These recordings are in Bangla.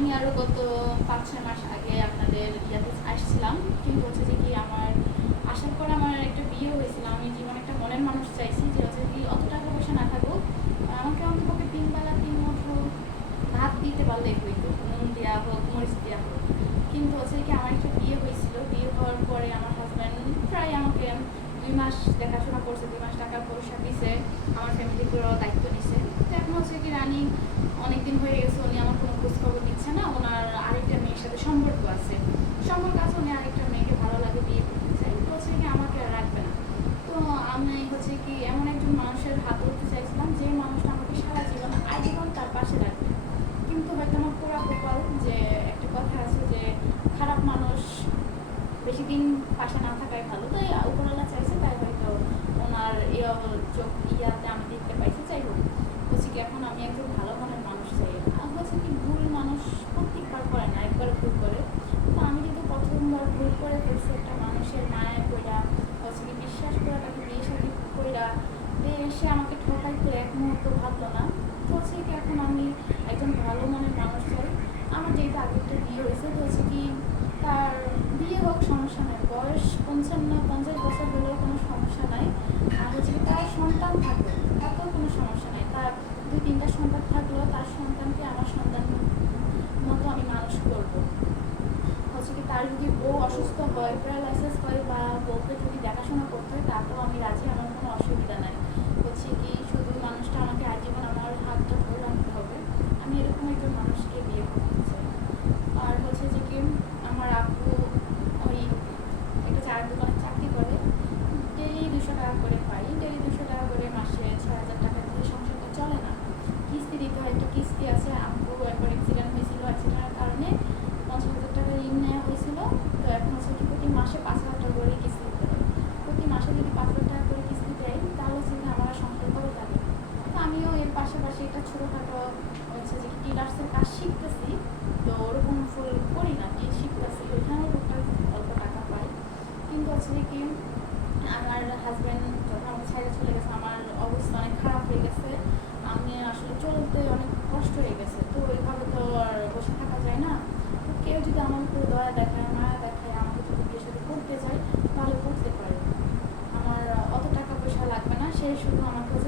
আমি আরও গত পাঁচ, ছয় মাস আগে আপনাদের ইয়াতে আসছিলাম। কিন্তু হচ্ছে যে কি আমার, আসার পর আমার একটা বিয়ে হয়েছিল। আমি জীবন একটা মনের মানুষ চাইছি যে হচ্ছে কি অত টাকা পয়সা না থাকুক আমাকে অন্তপক্ষে তিন বেলা তিন মাস ভাত দিতে পারলে হইতো। নুন দেওয়া হোক, মরিচ দেওয়া হোক। কিন্তু হচ্ছে কি আমার একটা বিয়ে হয়েছিল। বিয়ে হওয়ার পরে আমার হাজব্যান্ড প্রায় আমাকে দুই মাস দেখাশোনা করছে, দুই মাস টাকা পয়সা দিছে। আমার ফ্যামিলি পুরো দায়িত্ব নিছে। তো এখন হচ্ছে কি রানি অনেকদিন হয়ে পাশে রাখবে কিন্তু হয়তো আমার পুরা কপাল যে একটা কথা আছে যে খারাপ মানুষ বেশি দিন পাশে না থাকাই ভালো। তাই উপরওয়ালা চাইছে, তাই হয়তো ওনার ইয়ে চোখ ইয়াতে আমি দেখতে পাইছি। যাই হোক হচ্ছে কি, এখন আমি একজন ভালো মনের মানুষ চাই। আর হচ্ছে কি, ভুল মানুষ প্রত্যেকবার করে না, একবার ভুল করে। তো আমি যদি প্রথমবার ভুল করে ফেলছি। একটা মানুষের মায়ের কইরা হচ্ছে কি, বিশ্বাস করে তাকে বিয়ে শাদী কইরা সে আমাকে ঠকাই তো এক মুহূর্ত ভাবলো না। হচ্ছে কি এখন আমি একজন ভালো মনের মানুষ চাই আমার যেহেতু আগেরটা বিয়ে হয়েছে, তো হচ্ছে কি তার বিয়ে হোক সমস্যা নাই। বয়স পঞ্চান্ন, পঞ্চাশ বছর হলেও কোনো সমস্যা নাই। আর হচ্ছে কি তার সন্তান থাকবে, তাতেও কোনো সমস্যা নাই। তার দুই তিনটা সন্তান থাকলেও তার সন্তানকে আমার সন্তান মতো আমি মানুষ করব। হচ্ছে কি তার যদি বউ অসুস্থ হয় প্যারালাইসিস হয় বা বউকে যদি দেখাশোনা করতে হয়, তাতেও আমি রাজি, আমার কোনো অসুবিধা নাই। হচ্ছে কি শুধু মানুষটা আমাকে আজীবন আমার হাতটা ধরে রাখতে হবে আমি এরকম একজন মানুষকে বিয়ে করতে চাই আর হচ্ছে যে কি আমার আব্বু ওই একটা চায়ের দোকানে চাকরি করে ডেলি দুশো টাকা করে পাই ডেলি দুশো টাকা করে মাসে ছয় হাজার টাকা দিয়ে সংসারটা চলে না কিস্তি দিতে হয় একটা কিস্তি আছে আব্বু একবার অ্যাক্সিডেন্ট হয়েছিল অ্যাক্সিডেন্টের কারণে পঞ্চাশ হাজার টাকা ঋণ নেওয়া হয়েছিল তো এখন হচ্ছে কি প্রতি মাসে পাঁচ হাজার টাকা করে কিস্তি দিতে হয় প্রতি মাসে যদি পাঁচ হাজার টাকা করে কিস্তি দেয়, তাহলে চিন্তা আমার করা যাবে। তো আমিও এর পাশাপাশি একটা ছোটোখাটো হচ্ছে যে টিলার্সের কাজ শিখতেছি। তো ওরকম ফুল করি না কি শিখতেছি। ওইখানেও টুকটাক অল্প টাকা পাই। কিন্তু হচ্ছে কি, আমার হাজব্যান্ড যখন আমাকে ছেড়ে চলে গেছে, আমার অবস্থা অনেক খারাপ হয়ে গেছে। আমি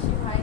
she writes.